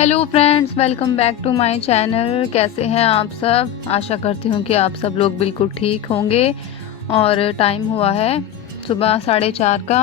Hello friends, welcome back to my channel. कैसे हैं आप सब? आशा करती हूँ कि आप सब लोग बिल्कुल ठीक होंगे। और टाइम हुआ है सुबह 4:30 का।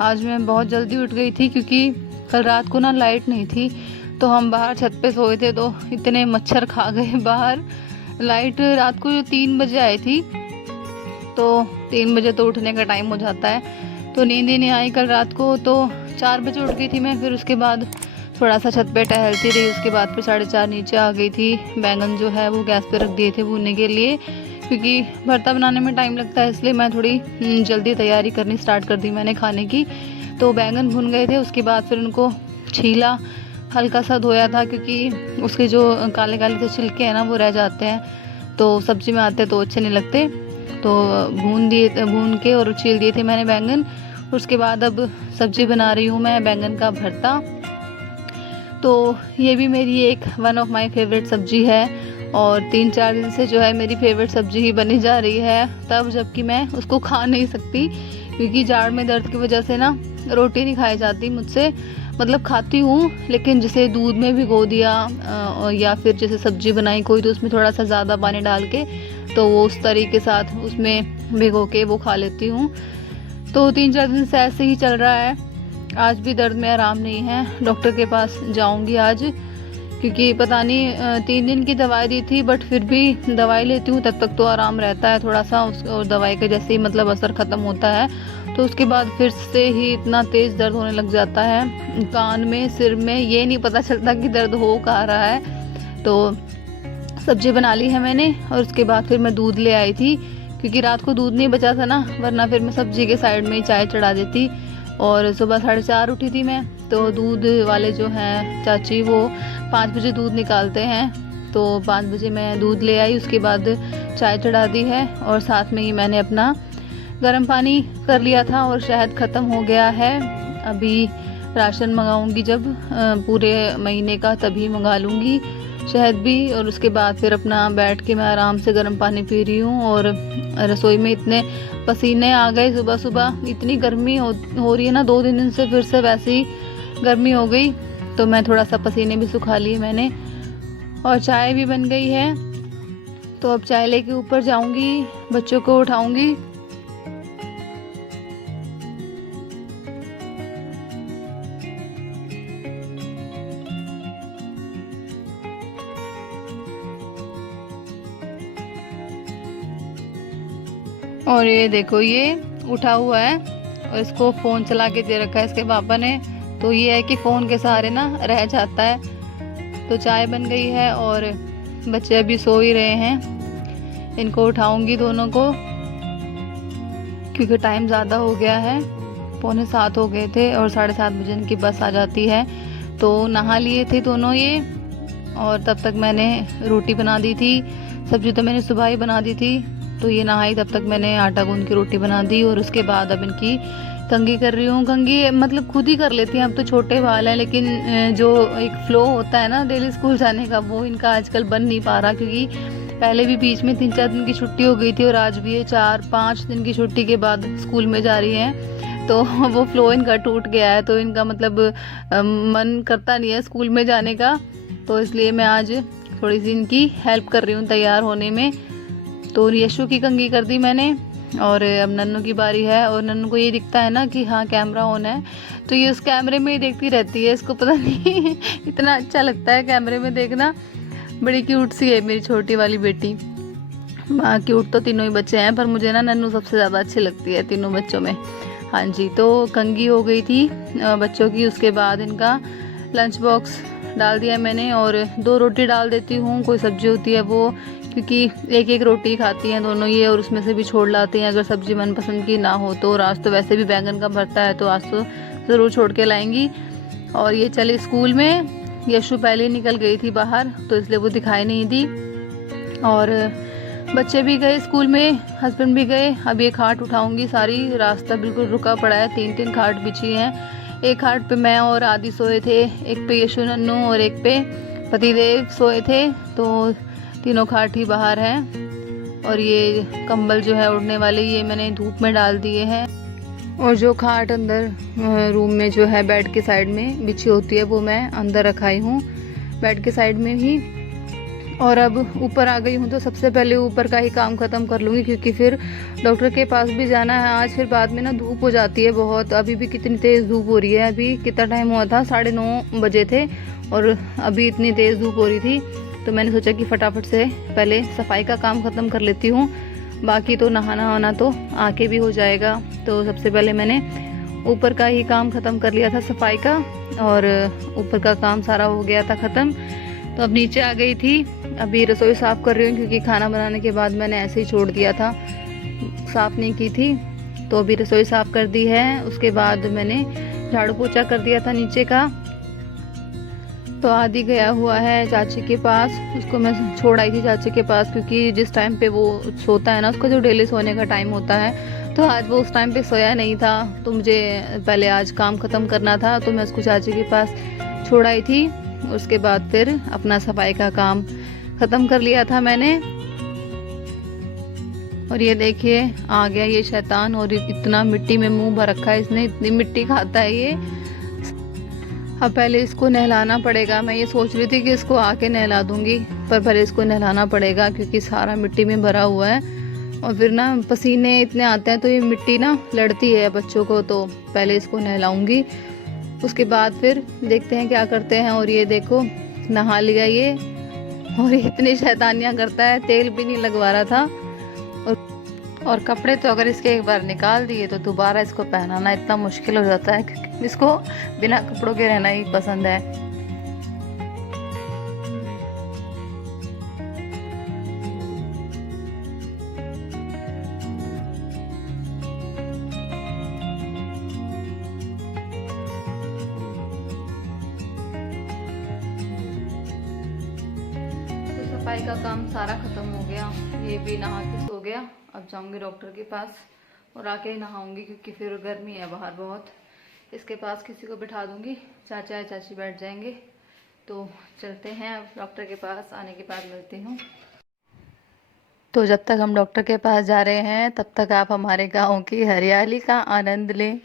आज मैं बहुत जल्दी उठ गई थी क्योंकि कल रात को ना लाइट नहीं थी, तो हम बाहर छत पे सोए थे तो इतने मच्छर खा गए बाहर। लाइट रात को 3 बजे आई थी, तो 3 बजे तो उठने का टाइम हो जाता है, तो नींद ही नहीं आई कल रात को। तो 4 बजे उठ गई थी मैं। फिर उसके बाद थोड़ा सा छत पे टहलती रही। उसके बाद फिर 4:30 नीचे आ गई थी। बैंगन जो है वो गैस पे रख दिए थे भूनने के लिए, क्योंकि भरता बनाने में टाइम लगता है, इसलिए मैं थोड़ी जल्दी तैयारी करनी स्टार्ट कर दी मैंने खाने की। तो बैंगन भुन गए थे। उसके बाद फिर उनको छीला, हल्का सा धोया था क्योंकि उसके जो काले काले से छिलके हैं ना वो रह जाते हैं, तो सब्जी में आते तो अच्छे नहीं लगते। तो भून के और छील दिए थे मैंने बैंगन। उसके बाद अब सब्जी बना रही हूँ मैं बैंगन का भरता। तो ये भी मेरी एक वन ऑफ माय फेवरेट सब्जी है, और 3-4 दिन से जो है मेरी फेवरेट सब्जी ही बनी जा रही है, तब जबकि मैं उसको खा नहीं सकती क्योंकि जाड़ में दर्द की वजह से ना रोटी नहीं खाई जाती मुझसे। मतलब खाती हूँ, लेकिन जैसे दूध में भिगो दिया या फिर जैसे सब्जी बनाई कोई, तो उसमें थोड़ा सा ज़्यादा पानी डाल के, तो वो उस तरीके के साथ उसमें भिगो के वो खा लेती हूँ। तो 3-4 दिन से ऐसे ही चल रहा है। आज भी दर्द में आराम नहीं है, डॉक्टर के पास जाऊंगी आज, क्योंकि पता नहीं 3 दिन की दवाई दी थी, बट फिर भी दवाई लेती हूँ तब तक तो आराम रहता है थोड़ा सा। और दवाई का जैसे ही मतलब असर ख़त्म होता है तो उसके बाद फिर से ही इतना तेज़ दर्द होने लग जाता है, कान में, सिर में, ये नहीं पता चलता कि दर्द हो कहाँ रहा है। तो सब्जी बना ली है मैंने, और उसके बाद फिर मैं दूध ले आई थी क्योंकि रात को दूध नहीं बचा था ना, वरना फिर मैं सब्जी के साइड में ही चाय चढ़ा देती। और सुबह 4:30 उठी थी मैं, तो दूध वाले जो हैं चाची वो 5 बजे दूध निकालते हैं, तो 5 बजे मैं दूध ले आई। उसके बाद चाय चढ़ा दी है, और साथ में ही मैंने अपना गर्म पानी कर लिया था, और शहद ख़त्म हो गया है। अभी राशन मंगाऊंगी जब पूरे महीने का, तभी मंगा लूँगी शहद भी। और उसके बाद फिर अपना बैठ के मैं आराम से गर्म पानी पी रही हूँ। और रसोई में इतने पसीने आ गए सुबह सुबह, इतनी गर्मी हो रही है ना 2-3 दिन से, फिर से वैसे ही गर्मी हो गई, तो मैं थोड़ा सा पसीने भी सुखा लिए मैंने। और चाय भी बन गई है, तो अब चाय लेके ऊपर जाऊंगी, बच्चों को उठाऊंगी। और ये देखो, ये उठा हुआ है और इसको फ़ोन चला के दे रखा है इसके पापा ने, तो ये है कि फ़ोन के सहारे ना रह जाता है। तो चाय बन गई है और बच्चे अभी सो ही रहे हैं। इनको उठाऊंगी दोनों को, क्योंकि टाइम ज़्यादा हो गया है, 6:45 हो गए थे, और 7:30 बजे इनकी बस आ जाती है। तो नहा लिए थे दोनों ये, और तब तक मैंने रोटी बना दी थी। सब्जी तो मैंने सुबह ही बना दी थी, तो ये नहाई तब तक मैंने आटा गूंद की रोटी बना दी। और उसके बाद अब इनकी कंघी कर रही हूँ। कंघी मतलब खुद ही कर लेती हैं, अब तो छोटे बाल हैं, लेकिन जो एक फ्लो होता है ना डेली स्कूल जाने का, वो इनका आजकल बन नहीं पा रहा, क्योंकि पहले भी बीच में 3-4 दिन की छुट्टी हो गई थी, और आज भी ये 4-5 दिन की छुट्टी के बाद स्कूल में जा रही हैं, तो वो फ्लो इनका टूट गया है। तो इनका मतलब मन करता नहीं है स्कूल में जाने का, तो इसलिए मैं आज थोड़ी सी इनकी हेल्प कर रही हूँ तैयार होने में। तो यशु की कंघी कर दी मैंने, और अब नन्नू की बारी है। और नन्नू को ये दिखता है ना कि हाँ कैमरा ऑन है, तो ये उस कैमरे में ही देखती रहती है, इसको पता नहीं इतना अच्छा लगता है कैमरे में देखना। बड़ी क्यूट सी है मेरी छोटी वाली बेटी। क्यूट तो तीनों ही बच्चे हैं, पर मुझे ना नन्नू सबसे ज़्यादा अच्छी लगती है तीनों बच्चों में। हाँ जी, तो कंघी हो गई थी बच्चों की। उसके बाद इनका लंच बॉक्स डाल दिया मैंने, और 2 रोटी डाल देती हूँ, कोई सब्जी होती है वो, क्योंकि एक रोटी खाती हैं दोनों ये, और उसमें से भी छोड़ लाते हैं अगर सब्जी मनपसंद की ना हो तो। और आज तो वैसे भी बैंगन का भरता है, तो आज तो ज़रूर छोड़ के लाएंगी। और ये चली स्कूल में। यशु पहले ही निकल गई थी बाहर, तो इसलिए वो दिखाई नहीं दी। और बच्चे भी गए स्कूल में, हस्बैंड भी गए। अब ये खाट उठाऊंगी सारी, रास्ता बिल्कुल रुका पड़ा है, 3-3 खाट बिछी हैं। एक खाट पे मैं और आदि सोए थे, एक पे यशु नन्नू, और एक पे पतिदेव सोए थे, तो तीनों खाट ही बाहर हैं। और ये कंबल जो है उड़ने वाले, ये मैंने धूप में डाल दिए हैं। और जो खाट अंदर रूम में जो है बेड के साइड में बिछी होती है, वो मैं अंदर रखाई हूँ। बेड के साइड में ही। और अब ऊपर आ गई हूँ तो सबसे पहले ऊपर का ही काम ख़त्म कर लूँगी, क्योंकि फिर डॉक्टर के पास भी जाना है आज। फिर बाद में ना धूप हो जाती है बहुत। अभी भी कितनी तेज़ धूप हो रही है। अभी कितना टाइम हुआ था, 9:30 बजे थे और अभी इतनी तेज़ धूप हो रही थी। तो मैंने सोचा कि फटाफट से पहले सफाई का काम ख़त्म कर लेती हूँ, बाकी तो नहाना वहाना तो आके भी हो जाएगा। तो सबसे पहले मैंने ऊपर का ही काम ख़त्म कर लिया था, सफाई का, और ऊपर का काम सारा हो गया था ख़त्म। तो अब नीचे आ गई थी, अभी रसोई साफ़ कर रही हूँ, क्योंकि खाना बनाने के बाद मैंने ऐसे ही छोड़ दिया था, साफ़ नहीं की थी। तो अभी रसोई साफ़ कर दी है। उसके बाद मैंने झाड़ू पोछा कर दिया था नीचे का। तो आदि गया हुआ है चाची के पास, उसको मैं छोड़ आई थी चाची के पास, क्योंकि जिस टाइम पे वो सोता है ना, उसका जो डेली सोने का टाइम होता है, तो आज वो उस टाइम पे सोया नहीं था। तो मुझे पहले आज काम ख़त्म करना था, तो मैं उसको चाची के पास छोड़ आई थी। उसके बाद फिर अपना सफाई का काम ख़त्म कर लिया था मैंने। और ये देखिए आ गया ये शैतान, और इतना मिट्टी में मुंह भर रखा है इसने, इतनी मिट्टी खाता है ये। अब पहले इसको नहलाना पड़ेगा। मैं ये सोच रही थी कि इसको आके नहला दूंगी, पर पहले इसको नहलाना पड़ेगा, क्योंकि सारा मिट्टी में भरा हुआ है। और फिर ना पसीने इतने आते हैं तो ये मिट्टी ना लड़ती है बच्चों को। तो पहले इसको नहलाऊंगी, उसके बाद फिर देखते हैं क्या करते हैं। और ये देखो नहा लिया ये, और ये इतनी शैतानियाँ करता है, तेल भी नहीं लगवा रहा था। और कपड़े तो अगर इसके एक बार निकाल दिए तो दोबारा इसको पहनाना इतना मुश्किल हो जाता है, क्योंकि इसको बिना कपड़ों के रहना ही पसंद है। तो सफाई का काम सारा खत्म हो गया, ये भी नहा के सो गया। अब जाऊंगी डॉक्टर के पास और आके ही नहाऊंगी, क्योंकि फिर गर्मी है बाहर बहुत। इसके पास किसी को बिठा दूंगी, चाचा या चाची बैठ जाएंगे। तो चलते हैं, अब डॉक्टर के पास आने के बाद मिलती हूँ। तो जब तक हम डॉक्टर के पास जा रहे हैं, तब तक आप हमारे गाँव की हरियाली का आनंद लें।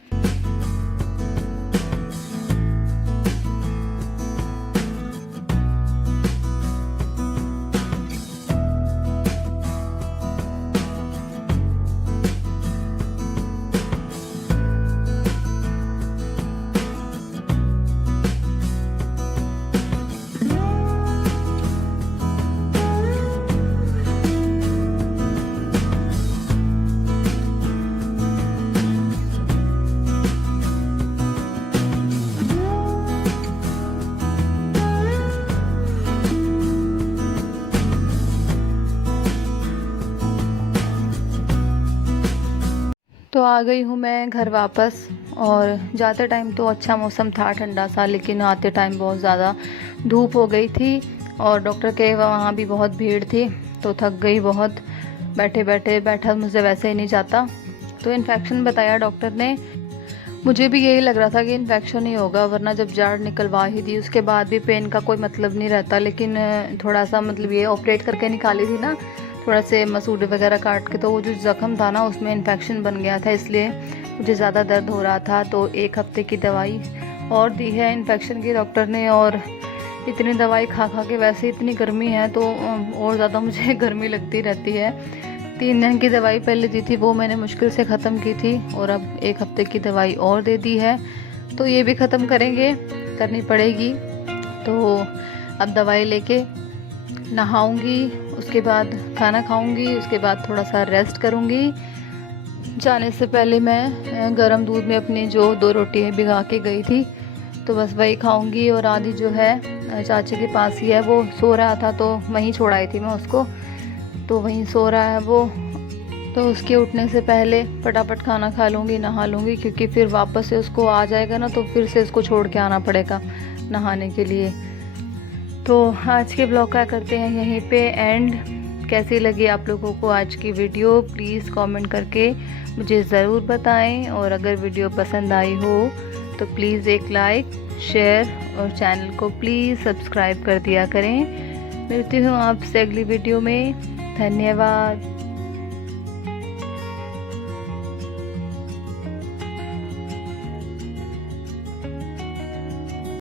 तो आ गई हूँ मैं घर वापस। और जाते टाइम तो अच्छा मौसम था, ठंडा सा, लेकिन आते टाइम बहुत ज़्यादा धूप हो गई थी। और डॉक्टर के वहाँ भी बहुत भीड़ थी, तो थक गई बहुत। बैठा मुझसे वैसे ही नहीं जाता। तो इन्फेक्शन बताया डॉक्टर ने। मुझे भी यही लग रहा था कि इन्फेक्शन ही होगा, वरना जब जाड़ निकलवा ही दी उसके बाद भी पेन का कोई मतलब नहीं रहता। लेकिन थोड़ा सा मतलब ये ऑपरेट करके निकाली थी ना, थोड़ा से मसूड़े वगैरह काट के, तो वो जो ज़ख्म था ना उसमें इन्फेक्शन बन गया था, इसलिए मुझे ज़्यादा दर्द हो रहा था। तो 1 हफ्ते की दवाई और दी है इन्फेक्शन की डॉक्टर ने। और इतनी दवाई खा के वैसे इतनी गर्मी है, तो और ज़्यादा मुझे गर्मी लगती रहती है। 3 दिन की दवाई पहले दी थी, वो मैंने मुश्किल से ख़त्म की थी, और अब 1 हफ्ते की दवाई और दे दी है, तो ये भी ख़त्म करनी पड़ेगी। तो अब दवाई लेके नहाऊंगी, उसके बाद खाना खाऊंगी, उसके बाद थोड़ा सा रेस्ट करूंगी। जाने से पहले मैं गरम दूध में अपनी जो 2 रोटियाँ भिगा के गई थी, तो बस वही खाऊंगी। और आदि जो है चाची के पास ही है, वो सो रहा था, तो वहीं छोड़ आई थी मैं उसको, तो वहीं सो रहा है वो। तो उसके उठने से पहले फटाफट खाना खा लूँगी, नहा लूँगी, क्योंकि फिर वापस से उसको आ जाएगा ना, तो फिर से इसको छोड़ के आना पड़ेगा नहाने के लिए। तो आज के ब्लॉग का करते हैं यहीं पे एंड। कैसी लगी आप लोगों को आज की वीडियो, प्लीज़ कमेंट करके मुझे ज़रूर बताएं। और अगर वीडियो पसंद आई हो तो प्लीज़ एक लाइक, शेयर और चैनल को प्लीज़ सब्सक्राइब कर दिया करें। मिलती हूँ आपसे अगली वीडियो में। धन्यवाद।